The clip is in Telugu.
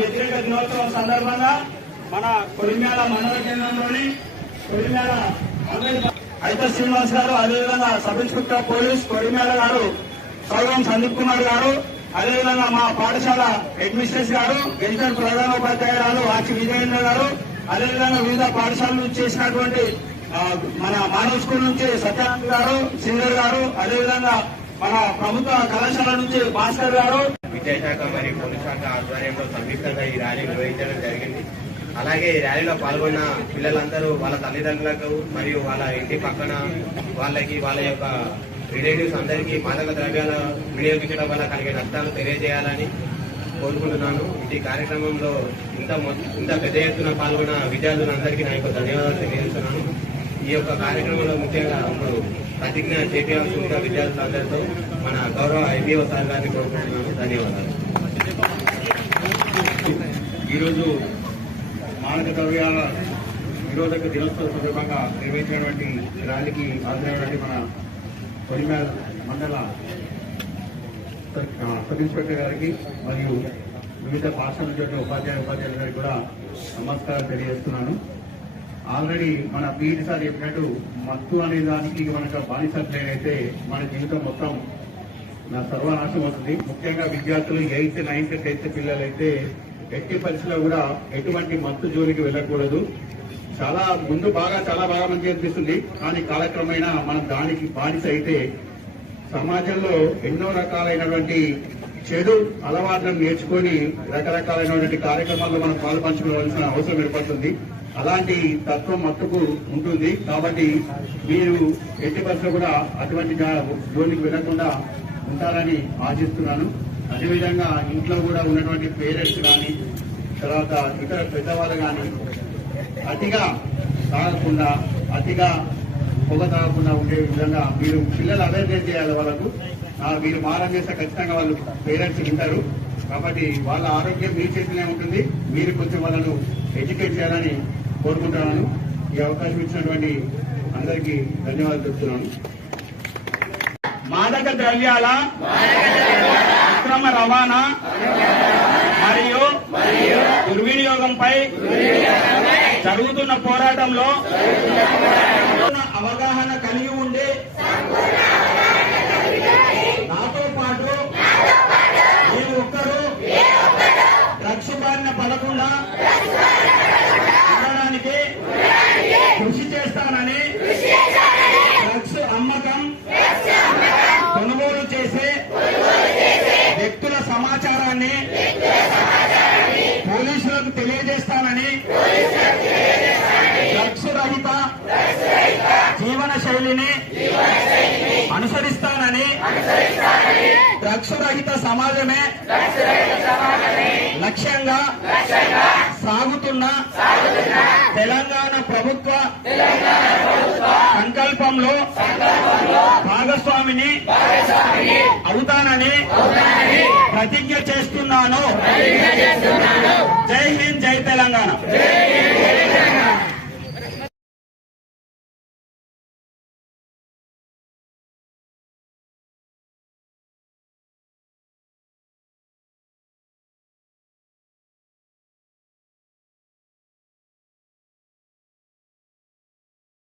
వ్యతిరేక దినోత్సవం సందర్భంగా మన కొలిమ్యాల మండల కేంద్రంలోని కొలిమ్యాల అయితే శ్రీనివాస్ గారు అదేవిధంగా సబ్ ఇన్స్పెక్టర్ పోలీస్ కొలిమేళ గారు సౌరం సందీప్ కుమార్ గారు అదేవిధంగా మా పాఠశాల అడ్మినిస్ట్రేషన్ గారు గెజిటెడ్ ప్రధానోపాధ్యాయురాలు ఆచి విజయేంద్ర గారు అదేవిధంగా వివిధ పాఠశాల నుంచి చేసినటువంటి మన మానవ స్కూల్ నుంచి సత్యానంద్ గారు సింగర్ గారు అదేవిధంగా మన ప్రభుత్వ కళాశాల నుంచి భాస్కర్ గారు విద్యాశాఖ మరియు పోలీస్ శాఖ ఆధ్వర్యంలో సంయుక్తంగా ఈ ర్యాలీ నిర్వహించడం జరిగింది. అలాగే ఈ ర్యాలీలో పాల్గొన్న పిల్లలందరూ వాళ్ళ తల్లిదండ్రులకు మరియు వాళ్ళ ఇంటి పక్కన వాళ్ళకి వాళ్ళ యొక్క రిలేటివ్స్ అందరికీ మాదక ద్రవ్యాల వినియోగించడం వల్ల కలిగే నష్టాలు తెలియజేయాలని కోరుకుంటున్నాను. ఈ కార్యక్రమంలో ఇంత ఇంత పెద్ద ఎత్తున పాల్గొన్న విద్యార్థులందరికీ నా యొక్క ధన్యవాదాలు తెలియజేస్తున్నాను. ఈ యొక్క కార్యక్రమంలో ముఖ్యంగా ఇప్పుడు ప్రతిజ్ఞ చేపించాల్సిందిగా విద్యార్థులందరితో మన గౌరవ ఐబీఓ సార్ గారిని కోరుకుంటున్నాను. ధన్యవాదాలు. ఈరోజు మానక ద్రవ్యాల నిరోధక దినోత్సవ సందర్భంగా నిర్వహించినటువంటి ర్యాలీకి హాజరైనటువంటి మన పొలిమేర మండల సబ్ ఇన్స్పెక్టర్ గారికి మరియు వివిధ పాఠశాల నుంచి ఉపాధ్యాయ ఉపాధ్యాయుల గారికి కూడా నమస్కారం తెలియజేస్తున్నాను. ఆల్రెడీ మన పీఈటీ సార్ చెప్పినట్టు మత్తు అనే దానికి మనకు బానిసట్లేనైతే మన జీవితం మొత్తం నా సర్వనాశం అవుతుంది. ముఖ్యంగా విద్యార్థులు ఎయిత్ నైన్త్ టెన్త్ పిల్లలైతే ఎట్టి పరిస్థితుల్లో కూడా ఎటువంటి మత్తు జోలికి వెళ్ళకూడదు. చాలా ముందు బాగా చాలా బాగా మంచి అనిపిస్తుంది. కానీ కాలక్రమేణా మనం దానికి బానిస అయితే సమాజంలో ఎన్నో రకాలైనటువంటి చెడు అలవాట్లను నేర్చుకొని రకరకాలైనటువంటి కార్యక్రమాల్లో మనం పాల్పంచుకోవాల్సిన అవసరం ఏర్పడుతుంది. అలాంటి తత్వం మట్టుకు ఉంటుంది. కాబట్టి మీరు ఎట్టి పరిస్థితులు కూడా అటువంటి జోలికి వెళ్ళకుండా ఉంటారని ఆశిస్తున్నాను. అదేవిధంగా ఇంట్లో కూడా ఉన్నటువంటి పేరెంట్స్ కానీ తర్వాత ఇతర పెద్దవాళ్ళు కానీ అతిగా తాగకుండా అతిగా పొగ తాగకుండా ఉండే విధంగా మీరు పిల్లలు అవేర్నెస్ చేయాలి వాళ్ళకు. మీరు మారం చేస్తే ఖచ్చితంగా వాళ్ళు పేరెంట్స్ వింటారు. కాబట్టి వాళ్ళ ఆరోగ్యం మీ చేతిలో ఉంటుంది. మీరు కొంచెం వాళ్ళను ఎడ్యుకేట్ చేయాలని కోరుకుంటున్నాను. ఈ అవకాశం ఇచ్చినటువంటి అందరికీ ధన్యవాదాలు చెప్తున్నాను. మాదక ద్రవ్యాల అక్రమ రవాణా మరియు దుర్వినియోగంపై జరుగుతున్న పోరాటంలో అవగాహన కలిగి ఉండే చేస్తానని డ్రగ్స్ అమ్మకం కొనుగోలు చేసే వ్యక్తుల సమాచారాన్ని పోలీసులకు తెలియజేస్తానని డ్రగ్స్ రహిత జీవన శైలిని అనుసరిస్తానని డ్రగ్స్ రహిత సమాజమే. లక్ష్యంగా సాగుతున్న తెలంగాణ ప్రభుత్వ సంకల్పంలో భాగస్వామిని అవుతానని ప్రతిజ్ఞ చేస్తున్నాను. జై హింద్ జై